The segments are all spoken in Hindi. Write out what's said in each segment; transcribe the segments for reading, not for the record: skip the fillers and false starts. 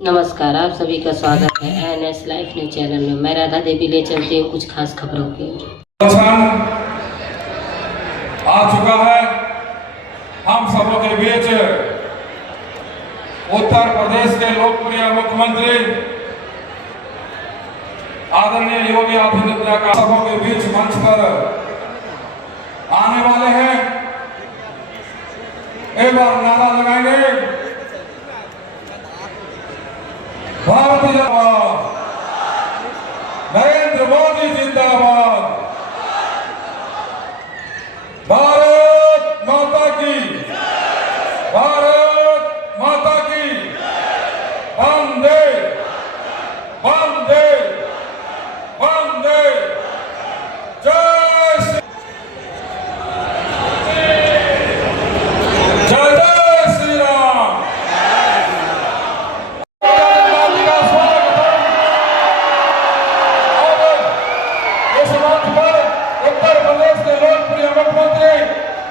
नमस्कार, आप सभी का स्वागत है एनएस लाइफ न्यूज चैनल में। मैं राधा देवी ले चलती हूँ कुछ खास खबरों के। आ चुका है हम सबों के बीच उत्तर प्रदेश के लोकप्रिय मुख्यमंत्री आदरणीय योगी आदित्यनाथ का सबों के बीच मंच पर आने वाले हैं। एक बार नारा लगाएंगे, भारतीय जनता नरेंद्र मोदी जिंदाबाद, भारत माता की, भारत माता की, वंदे वंदे वंदे, जय श्री राम। उत्तर प्रदेश के लोकप्रिय मुख्यमंत्री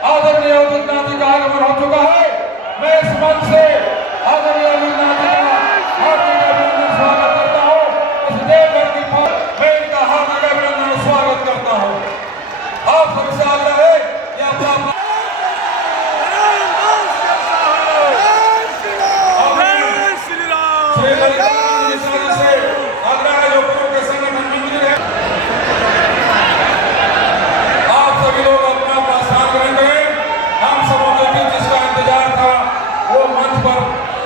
आदरणीय आदित्यनाथ जी का आगमन हो चुका है। मैं इस मंच से आदरणीय आदित्यनाथ जी का हार्दिक अभिनंदन स्वागत करता हूँ। इस देवघर की पर मैं इनका हार्दिक अभिनंदन स्वागत करता हूँ। आप सबसे आग्रह है कि अपना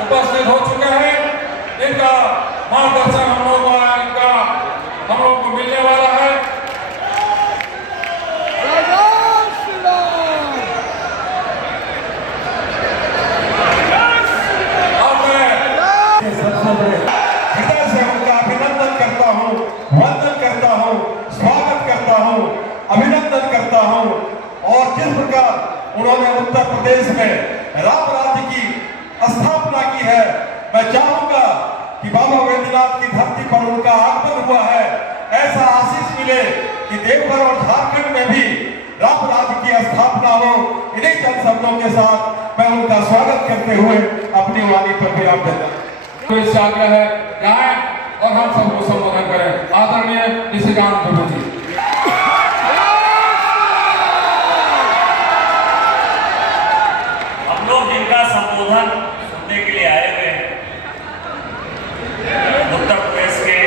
उपस्थित हो चुके हैं। इनका मार्गदर्शन हम लोगों को मिलने वाला है। अब मैं हृदय से उनका अभिनंदन करता हूँ, वंदन करता हूँ, स्वागत करता हूँ, अभिनंदन करता हूँ। और जिस प्रकार उन्होंने उत्तर प्रदेश में राम राज्य की स्थापना की है, मैं चाहूंगा कि बाबा वैद्यनाथ की धरती पर उनका आगमन हुआ है। ऐसा आशीष मिले कि देवघर और झारखंड में भी राम राज्य की स्थापना हो। इन्हीं चंद शब्दों के साथ मैं उनका स्वागत करते हुए अपनी वाणी पर विराम देता हूं। तो इससे आग्रह है जाए और हम सबको संबोधन करें। आदरणीय निशिकांत दुबे जी। हम लोग जिनका संबोधन के लिए आए हुए हैं, उत्तर प्रदेश के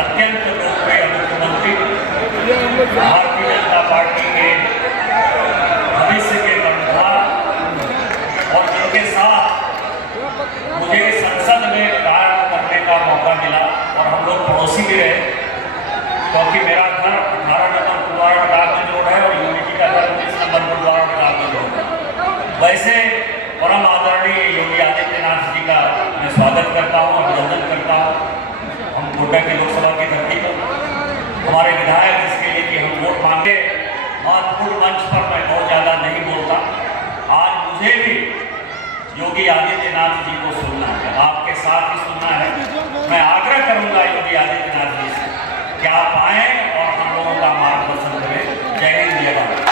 अत्यंत लोकप्रिय मुख्यमंत्री, भारतीय जनता पार्टी के भविष्य के कर्णधार, और जिनके साथ मुझे संसद में कार्य करने का मौका मिला और हम लोग पड़ोसी भी रहे, क्योंकि मेरा घर 18 नंबर बुधवार डाक में जोड़ है और यूनिटी का घर 19 नंबर बुधवार डाक में जोड़ है। वैसे परम आदरणीय योगी आदित्यनाथ जी का मैं स्वागत करता हूँ, अभिनंदन करता हूँ। हम गोड्डा की लोकसभा की धरती पर हमारे विधायक जिसके लिए कि हम वोट मांगे, महत्वपूर्ण मंच पर मैं बहुत ज़्यादा नहीं बोलता। आज मुझे भी योगी आदित्यनाथ जी को सुनना है, आपके साथ ही सुनना है। मैं आग्रह करूँगा योगी आदित्यनाथ जी से कि आप आएँ और हम लोगों का मार्गदर्शन करें। जय हिंद, जय भारत।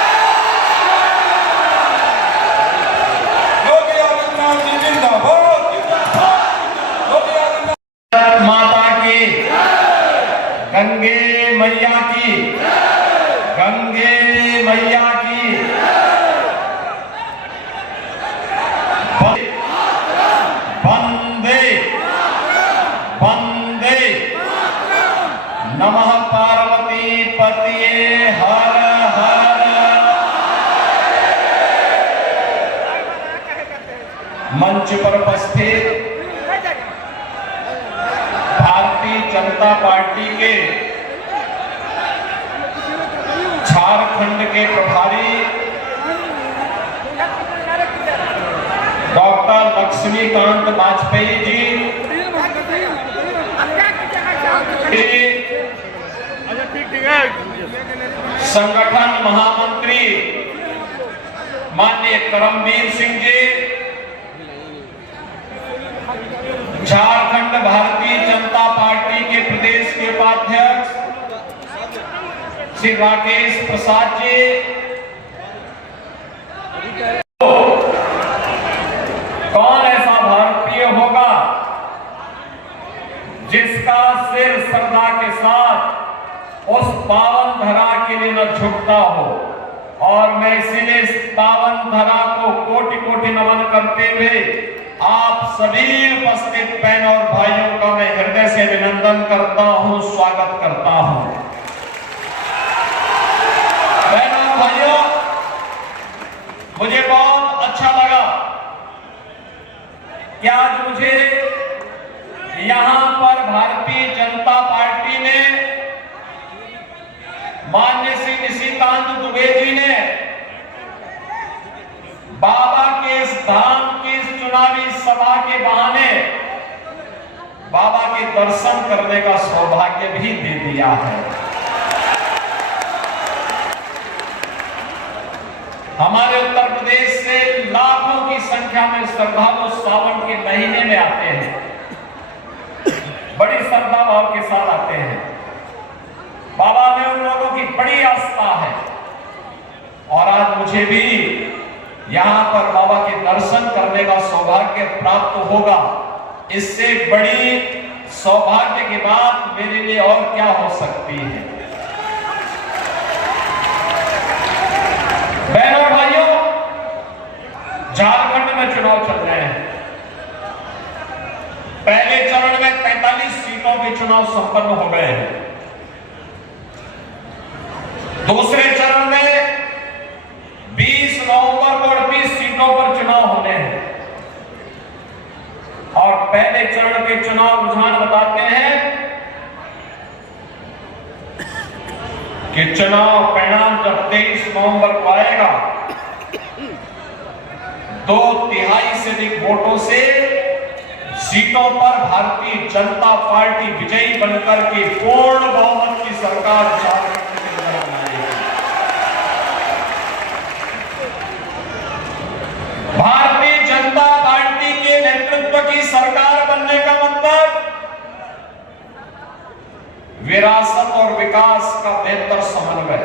माता की, गंगे मैया की, गंगे मैया की, वंदे वंदे, नमः पार्वती पतिये हर हर। मंच पर उपस्थित भारतीय जनता पार्टी के झारखंड के प्रभारी डॉक्टर लक्ष्मीकांत वाजपेयी जी, संगठन महामंत्री माननीय करमवीर सिंह जी, झारखंड भारतीय जनता पार्टी के प्रदेश के उपाध्यक्ष श्री राकेश प्रसाद जी, कौन ऐसा भारतीय होगा जिसका सिर श्रद्धा के साथ उस पावन धरा के लिए न झुकता हो। और मैं इसीलिए इस पावन धरा को कोटि कोटि नमन करते हुए आप सभी उपस्थित बहन और भाइयों का मैं हृदय से अभिनंदन करता हूं, स्वागत करता हूं। बहनों और भाइयों, मुझे बहुत अच्छा लगा कि आज मुझे यहां पर भारतीय जनता पार्टी ने माननीय श्री निशिकांत दुबे जी ने बाबा के इस धाम की इस चुनावी सभा के बहाने बाबा के दर्शन करने का सौभाग्य भी दे दिया है। हमारे उत्तर प्रदेश से लाखों की संख्या में श्रद्धालु सावन के महीने में आते हैं, बड़ी श्रद्धा भाव के साथ आते हैं। बाबा में उन लोगों की बड़ी आस्था है और आज मुझे भी यहां पर बाबा के दर्शन करने का सौभाग्य प्राप्त होगा। इससे बड़ी सौभाग्य की बात मेरे लिए और क्या हो सकती है। बहनों और भाइयों, झारखंड में चुनाव चल रहे हैं। पहले चरण में 43 सीटों के चुनाव संपन्न हो गए हैं। दूसरे चरण में 20 नवंबर को 38 सीटों पर चुनाव होने हैं और पहले चरण के चुनाव रुझान बताते हैं कि चुनाव परिणाम जब 23 नवंबर को आएगा, 2/3 से अधिक वोटों से सीटों पर भारतीय जनता पार्टी विजयी बनकर के पूर्ण बहुमत की सरकार झारखंड में बनाएगी। भारतीय जनता पार्टी के नेतृत्व की सरकार बनने का मतलब विरासत और विकास का बेहतर समन्वय,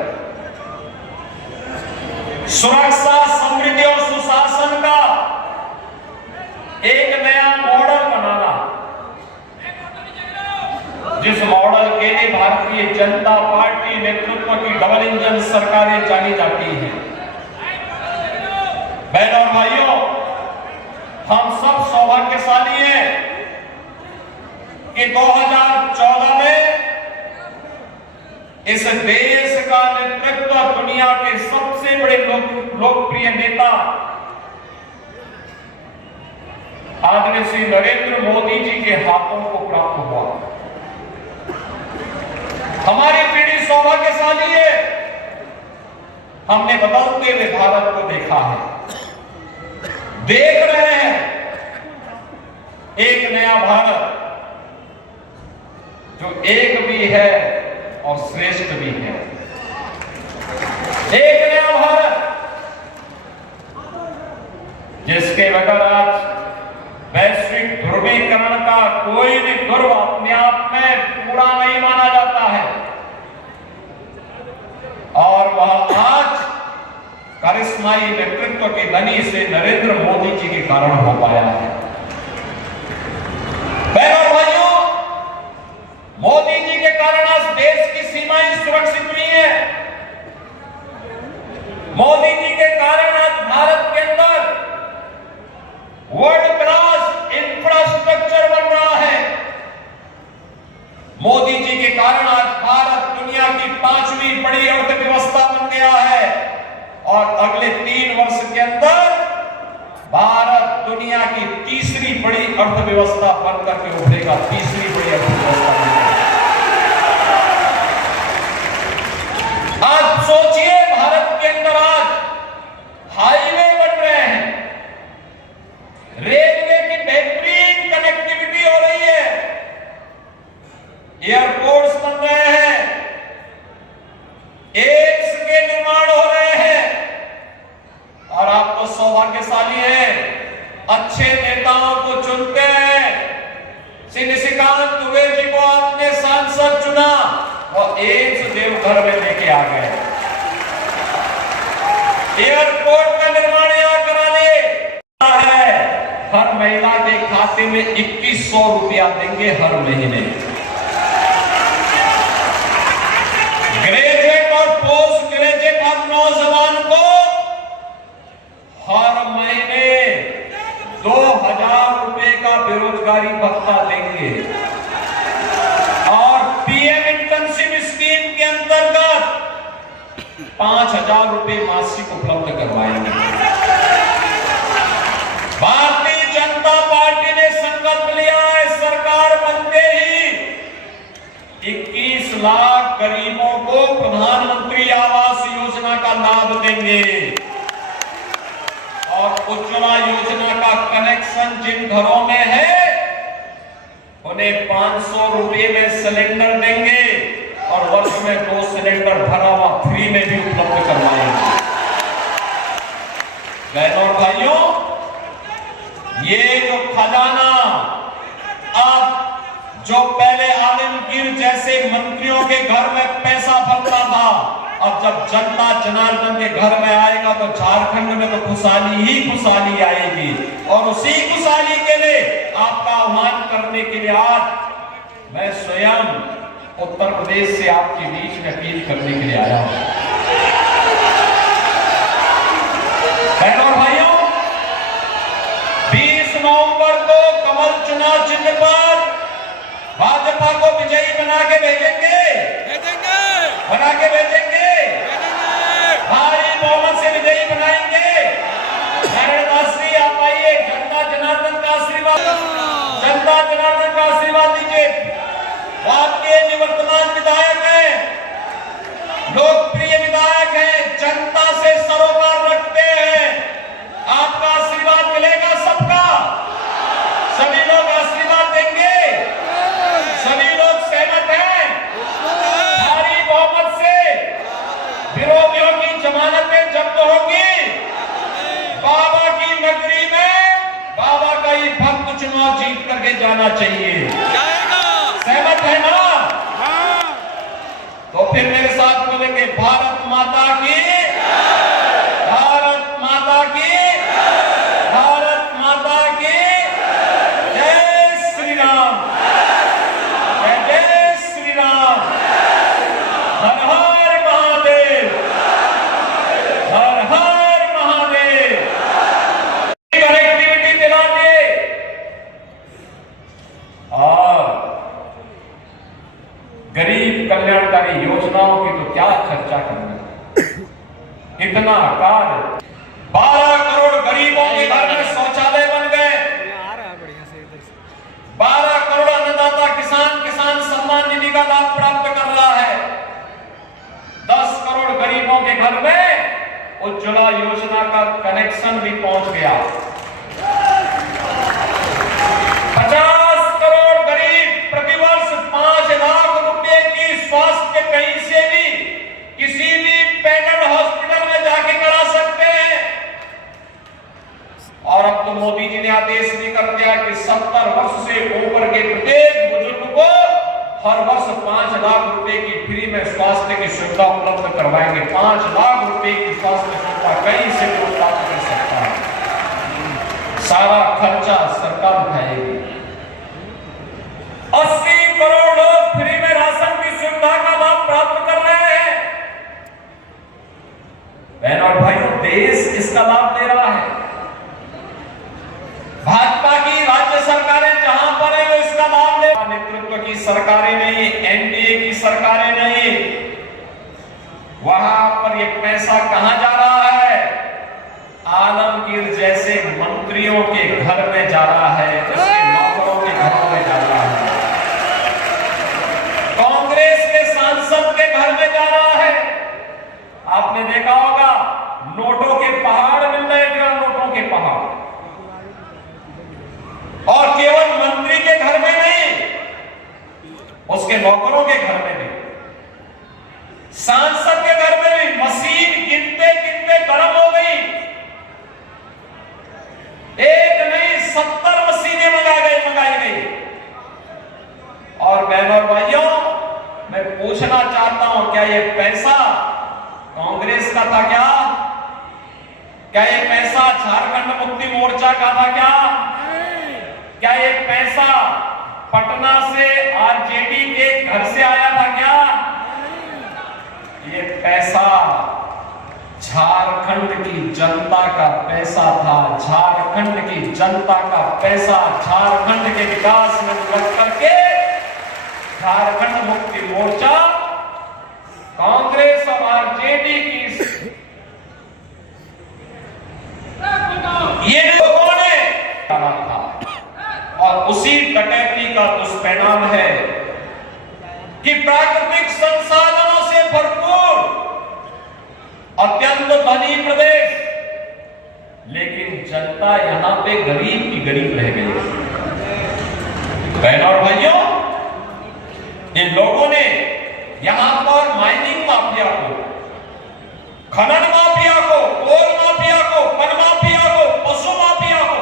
सुरक्षा, समृद्धि और सुशासन का एक नया मॉडल बनाना, जिस मॉडल के लिए भारतीय जनता पार्टी नेतृत्व की डबल इंजन सरकारें जानी जाती हैं। बहनों और भाइयों, हम सब सौभाग्यशाली हैं कि 2014 में इस देश का नेतृत्व दुनिया के सबसे बड़े लोकप्रिय नेता आदरणीय श्री नरेंद्र मोदी जी के हाथों को प्राप्त हुआ। हमारी पीढ़ी सौभाग्यशाली है, हमने बदलते हुए भारत को देखा है, देख रहे हैं एक नया भारत जो एक भी है और श्रेष्ठ भी है। एक नया भारत जिसके बगैर आज वैश्विक ध्रुवीकरण का कोई भी ध्रुव अपने आप में पूरा नहीं माना जाता है और वह आज करिश्माई नेतृत्व के धनी से नरेंद्र मोदी जी के कारण हो पाया है। बहनों भाइयों, मोदी जी के कारण आज देश की सीमाएं सुरक्षित हुई हैं। मोदी जी के कारण आज भारत के अंदर वर्ल्ड क्लास इंफ्रास्ट्रक्चर बन रहा है। मोदी जी के कारण आज भारत दुनिया की 5वीं बड़ी अर्थव्यवस्था बन गया है और अगले 3 वर्ष के अंदर भारत दुनिया की 3री बड़ी अर्थव्यवस्था बनकर के उभरेगा। 3री बड़ी अर्थव्यवस्था बनेगा। आज सोचिए, भारत के अंदर आज हाईवे बन रहे हैं, रेलवे की बेहतरीन कनेक्टिविटी हो रही है, एयरपोर्ट्स बन रहे हैं, एम्स के निर्माण हो रहे हैं और आप तो सौभाग्यशाली हैं, अच्छे नेताओं को चुनते हैं। श्री निशिकांत दुबे जी को आपने सांसद चुना और एम्स देवघर में लेके आ गए, एयरपोर्ट का निर्माण यहां कराने है। हर महिला के खाते में 2100 रुपया देंगे हर महीने। ग्रेजुएट और पोस्ट ग्रेजुएट और नौजवान को हर महीने 2000 रुपए का बेरोजगारी भत्ता देंगे और पीएम इंटर्नशिप स्कीम के अंतर्गत 5000 रुपए मासिक उपलब्ध करवाएंगे। भारतीय जनता पार्टी ने संकल्प लिया है, सरकार बनते ही 21 लाख गरीबों को प्रधानमंत्री आवास योजना का लाभ देंगे और उज्ज्वला योजना का कनेक्शन जिन घरों में है उन्हें 500 रुपए में सिलेंडर देंगे और वर्ष में 2 सिलेंडर भरा हुआ फ्री में भी उपलब्ध करवाएंगे। बहनों और भाइयों, ये जो खजाना अब जो पहले आलमगीर जैसे मंत्रियों के घर में पैसा भरता था, अब जब जनता जनार्दन के घर में आएगा तो झारखंड में तो खुशहाली ही खुशहाली आएगी। और उसी खुशहाली के लिए आपका आह्वान करने के लिए आज मैं स्वयं उत्तर प्रदेश से आपके बीच में अपील करने के लिए आया हूं। बहनों और भाइयों, 20 नवंबर को कमल चुनाव चिन्ह पर भाजपा को विजयी बना के भेजेंगे, बना के भेजेंगे, भारी बहुमत से विजयी बनाएंगे। नरेंद्र आप आइए, जनता जनार्दन का आशीर्वाद, जनता जनार्दन का आशीर्वाद दीजिए। आपके निवर्तमान विधायक हैं, लोकप्रिय विधायक हैं, जनता से सरोकार रखते हैं, आपका आशीर्वाद मिलेगा सबका। सभी लोग आशीर्वाद देंगे, सभी लोग सहमत हैं। भारी बहुमत से विरोधियों की जमानतें जब्त होगी। बाबा की नगरी में बाबा का ही भक्त चुनाव जीत करके जाना चाहिए। सहमत है ना? तो फिर मेरे साथ बोलेंगे, भारत माता की, भारत माता की, भारत माता की जय श्री राम, जय जय श्री राम। हर हर महादेव, हर हर महादेव। कनेक्टिविटी दिला दे और गरीब कल्याणकारी योजनाओं की तो क्या चर्चा करना, इतना कार्य। 12 करोड़ गरीबों के घर में शौचालय बन गए। 12 करोड़ अन्नदाता किसान सम्मान निधि का लाभ प्राप्त कर रहा है। 10 करोड़ गरीबों के घर में उज्ज्वला योजना का कनेक्शन भी पहुंच गया। 50 करोड़ गरीब प्रतिवर्ष 5 लाख रुपए की स्वास्थ्य कहीं से भी किसी भी पैनल हॉस्पिटल में जाके करा सकते हैं। और अब तो मोदी जी ने आदेश भी कर दिया कि 70 वर्ष से ऊपर के प्रत्येक बुजुर्ग को हर वर्ष 5 लाख रुपए की फ्री में स्वास्थ्य की सुविधा उपलब्ध करवाएंगे। 5 लाख रुपए की स्वास्थ्य सुविधा कहीं से भी प्राप्त कर सकता है, सारा खर्चा सरकार उठाएगी। 80 करोड़ लोग फ्री में राशन की सुविधा का लाभ प्राप्त कर रहे हैं। बहनों और भाइयों, देश इसका लाभ ले रहा है। भाजपा की राज्य सरकारें जहां पर है वो इसका लाभ ले, नेतृत्व की सरकारें नहीं, एनडीए की सरकारें नहीं, वहां पर ये पैसा कहां जा रहा है? आलमगीर जैसे मंत्रियों के घर में जा रहा है, उसके नौकरों के घरों में जा रहा है, कांग्रेस के सांसद के घर में जा रहा है। आपने देखा होगा नोटों के पहाड़ मिल रहे हैं, नोटों के पहाड़। और केवल मंत्री के घर में नहीं, उसके नौकरों के घर में भी, सांसद के घर में भी मशीन गिनते गिनते गर्म हो गई। एक नहीं 70 मशीनें मंगाई गई। और बहनों और भाइयों, मैं पूछना चाहता हूं, क्या ये पैसा कांग्रेस का था क्या ये पैसा झारखंड मुक्ति मोर्चा का था क्या? क्या ये पैसा पटना से आरजेडी के घर से आया था क्या? ये पैसा झारखंड की जनता का पैसा था। झारखंड की जनता का पैसा झारखंड के विकास में लग करके झारखंड मुक्ति मोर्चा कांग्रेस और आरजेडी की ये लोगों ने डाला था, और उसी डकैती का दुष्परिणाम है कि प्राकृतिक संसाधनों से भरपूर अत्यंत धनी प्रदेश, लेकिन जनता यहां पे गरीब की गरीब रह गई। बहनों और भाइयों, इन लोगों ने यहां पर माइनिंग माफिया को, खनन माफिया को, कोल माफिया को, वन माफिया को, पशु माफिया को,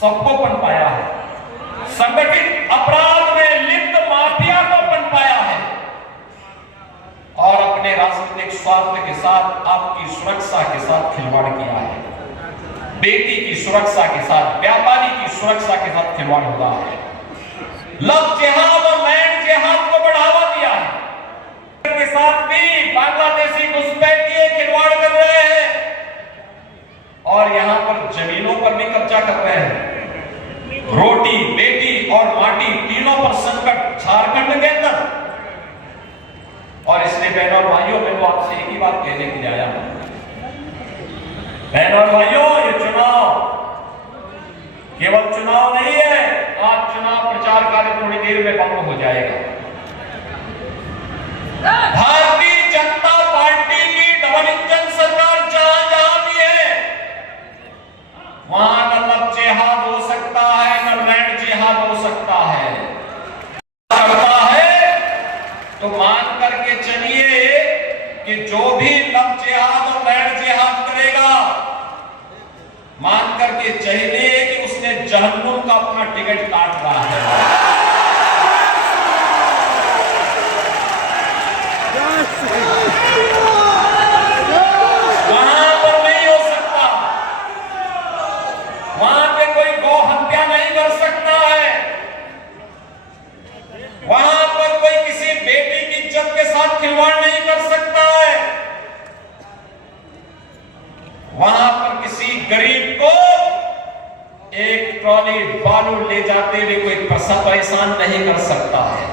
सबको पनपाया है। संगठित अपराध में लिप्त माफिया को पनपाया है और अपने राजनीतिक स्वार्थ के साथ, आपकी सुरक्षा के साथ खिलवाड़ किया है। बेटी की सुरक्षा के साथ, व्यापारी की सुरक्षा के साथ खिलवाड़ हुआ है। लव जिहाद और लैंड जिहाद को बढ़ावा दिया है। के साथ भी बांग्लादेशी घुसपैठिए खिलवाड़ कर रहे हैं और यहां पर जमीनों पर भी कब्जा कर रहे हैं। रोटी, बेटी और माटी तीनों पर संकट झारखंड के अंदर। और इसलिए बहनों और भाइयों, मैं तो आपसे एक ही बात कहने के लिए आया हूं। बहनों और भाइयों, ये चुनाव केवल चुनाव नहीं है। आज चुनाव प्रचार कार्य थोड़ी देर में बंद हो जाएगा। भारतीय जनता पार्टी की डबल इंजन सरकार जहां जहां भी है, वहां न लव जिहाद हो सकता है, न लैंड जिहाद हो सकता है। करता है तो मान करके चलिए कि जो भी लव जिहाद और लैंड जिहाद करेगा, मान करके चलिए कि उसने जहन्नुम का अपना टिकट काट रहा है। वहां पर नहीं हो सकता, वहां पे कोई गौ हत्या नहीं कर सकता है, वहां पर कोई किसी बेटी की इज्जत के साथ खिलवाड़ नहीं कर सकता है, वहां पर किसी गरीब को एक ट्रॉली बालू ले जाते हुए कोई परेशान नहीं कर सकता है।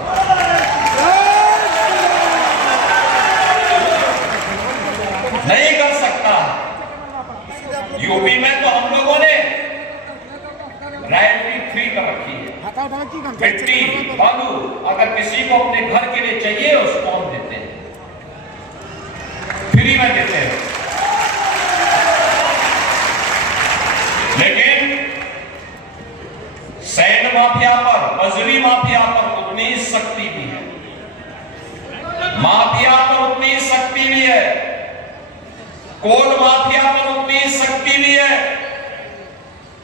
नहीं कर सकता। यूपी में तो हम लोगों ने रॉयल्टी फ्री कर रखी है। मिट्टी, बालू अगर किसी को अपने घर के लिए चाहिए उसको हम देते हैं, फ्री में देते हैं। लेकिन सैंड माफिया पर, बजरी माफिया पर उतनी ही शक्ति भी है, माफिया पर उतनी ही शक्ति भी है, कोल माफिया पर उतनी शक्ति भी है,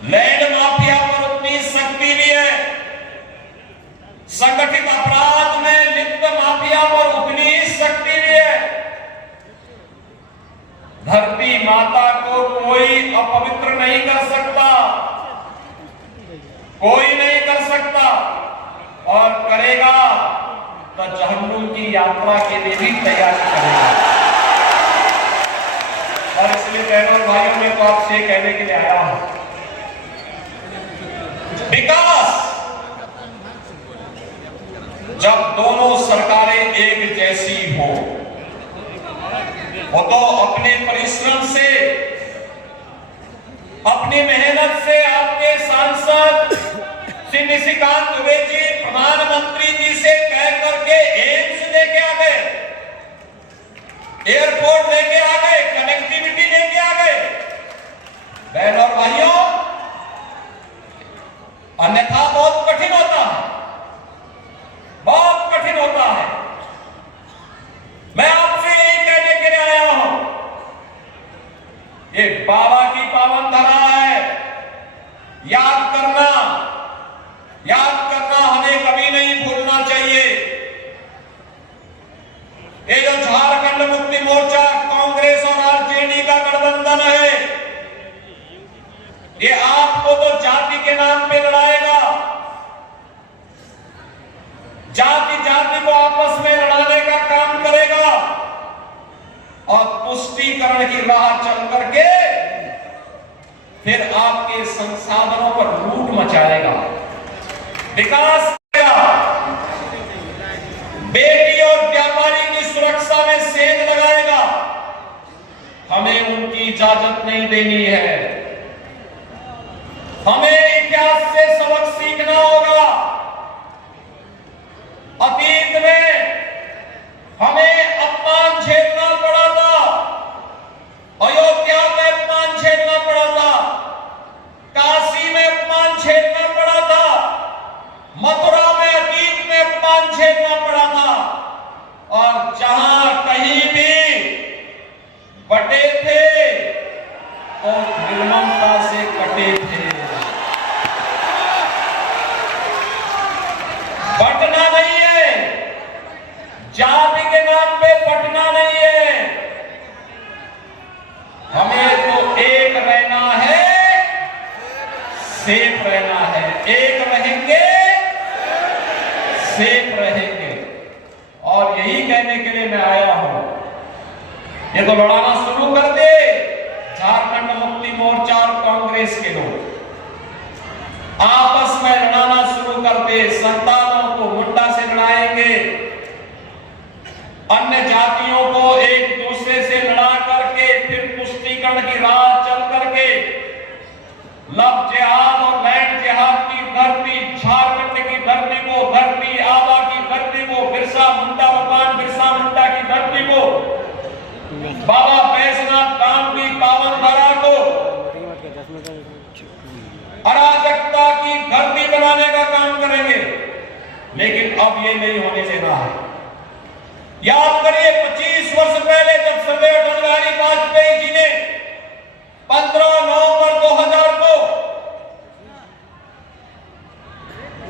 लैंड माफिया पर उतनी शक्ति भी है, संगठित अपराध में लिप्त माफिया पर उतनी ही शक्ति भी है। धरती माता को कोई अपवित्र नहीं कर सकता, कोई नहीं कर सकता, और करेगा तो जहन्नुम की यात्रा के लिए भी तैयारी करेगा। और इसलिए बहनों और भाइयों, मैं तो आपसे कहने के लिए आया हूं, विकास जब दोनों सरकारें एक जैसी हो, वो तो अपने परिश्रम से, अपनी मेहनत से आपके सांसद श्री निशिकांत दुबे जी प्रधानमंत्री जी से कह करके एम्स लेके आ गए, एयरपोर्ट लेके आ गए, कनेक्टिविटी लेके आ गए। बहनों और भाइयों, अन्यथा बहुत कठिन होता है, बहुत कठिन होता है। मैं आपसे यही कहने के लिए आया हूं, ये बाबा की पावन धरा है, याद करना हमें कभी नहीं भूलना चाहिए। ये जो झारखंड मुक्ति मोर्चा, कांग्रेस और आरजेडी का गठबंधन है, ये आपको को तो जाति के नाम पे लड़ाएगा, जाति जाति को आपस में लड़ाने का काम करेगा और तुष्टीकरण की राह चल करके फिर आपके संसाधनों पर लूट मचाएगा, विकास करेगा, बेटी और व्यापारी की सुरक्षा में सेंध लगाएगा। हमें उनकी इजाजत नहीं देनी है। हमें इतिहास से सबक सीखना होगा। अतीत में हमें अपमान झेलना पड़ा था, अयोध्या में अपमान झेलना पड़ा था, काशी में अपमान झेलना पड़ा था, मथुरा में अतीत में अपमान झेलना पड़ा था, और जहां कहीं भी बटे थे तो निर्ममता से कटे थे। बटना नहीं है, जाति के नाम पे बटना नहीं है। हमें तो एक रहना है, सेफ रहना है। एक रहेंगे, सेफ रहेंगे। और यही कहने के लिए मैं आया हूं, ये तो लड़ाना शुरू कर दे झारखंड मुक्ति मोर्चा और कांग्रेस के लोग, आपस में लड़ाना शुरू कर दे, संतानों को मुंडा से लड़ाएंगे, अन्य जातियों को एक दूसरे से लड़ा करके फिर तुष्टीकरण की राह चल करके लव जिहाद और लैंड जिहाद की धरती, झारखंड की धरती को, धरती आबा की धरती को, बिरसा मुंडा भगवान बिरसा मुंडा की धरती को, बाबा बैजनाथ धाम की पावन धरा को अराजकता की धरती बनाने का काम करेंगे। लेकिन अब ये नहीं होने देना है। याद करिए 25 वर्ष पहले जब सर्दार अटल बिहारी वाजपेयी जी ने 15 नवंबर 2000 को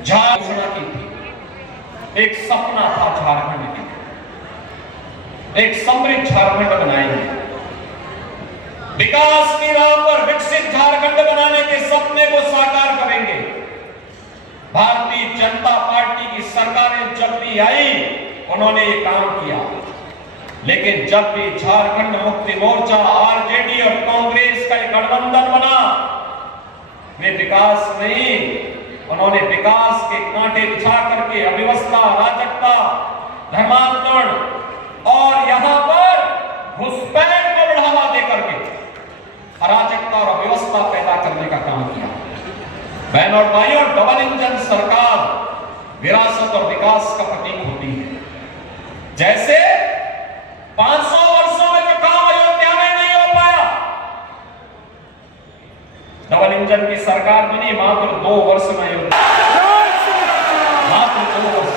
झारखंड की थी, एक सपना था झारखंड की, एक समृद्ध झारखंड बनाएंगे, विकास की राह पर विकसित झारखंड बनाने के सपने को साकार करेंगे। भारतीय जनता पार्टी की सरकारें जब भी आई उन्होंने ये काम किया, लेकिन जब भी झारखंड मुक्ति मोर्चा, आरजेडी और कांग्रेस का एक गठबंधन बना, वे विकास नहीं, उन्होंने विकास के कांटे बिछा करके अव्यवस्था, अराजकता, धर्मांतरण और यहां पर घुसपैठ को बढ़ावा देकर के अराजकता और अव्यवस्था पैदा करने का काम किया। बहन और भाइयों, डबल इंजन सरकार विरासत और विकास का प्रतीक होती है। जैसे 500 वर्षों में जो काम अयोध्या में नहीं हो पाया, डबल इंजन की सरकार बनी मात्र 2 वर्ष में, मात्र 2 वर्ष।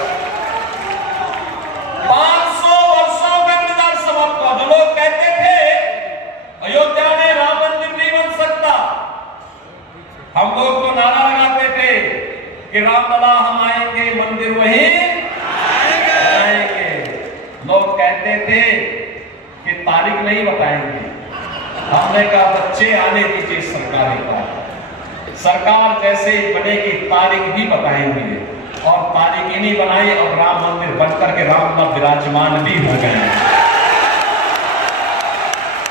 500 वर्षों का इंतजार समाप्त हुआ। जो लोग कहते थे अयोध्या में राम मंदिर नहीं बन सकता, हम लोग तो नारा लगाते थे कि रामलला हम आएंगे, मंदिर वहीं आएंगे। लोग कहते थे कि तारीख नहीं बताएंगे, हमने कहा बच्चे आने दीजिए सरकार का, सरकार जैसे बनेगी तारीख भी बताएंगे, और तारीख ही नहीं बनाई और राम मंदिर बनकर के रामलला विराजमान भी हो गए।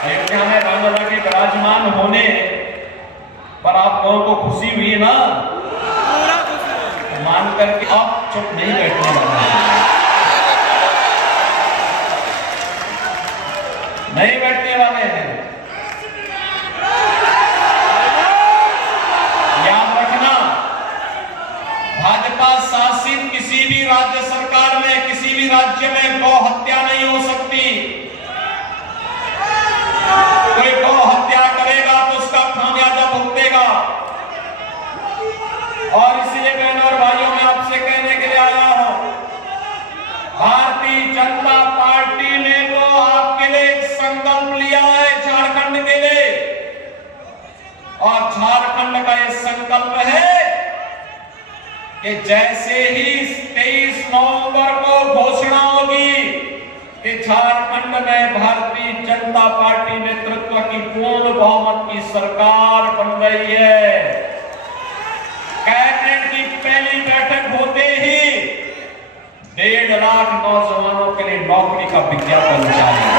अयोध्या में रामलला के विराजमान होने पर आप लोगों को खुशी हुई ना, मान करके आप चुप नहीं बैठने वाले, नहीं बैठने वाले हैं। याद रखना, भाजपा शासित किसी भी राज्य सरकार में, किसी भी राज्य में गौ हत्या नहीं हो सकती। कोई गौ हत्या करेगा तो उसका खामियाजा भुगतेगा। और इसलिए बहनों और भाइयों, मैं आपसे कहने के लिए आया हूं, भारतीय जनता पार्टी ने तो आपके लिए एक संकल्प लिया है झारखंड के लिए, और झारखंड का यह संकल्प है कि जैसे ही 23 नवंबर को घोषणा होगी कि झारखंड में भारतीय जनता पार्टी नेतृत्व की पूर्ण बहुमत की सरकार बन रही है, कैबिनेट की पहली बैठक होते ही 1.5 लाख नौजवानों के लिए नौकरी का विज्ञापन जारी।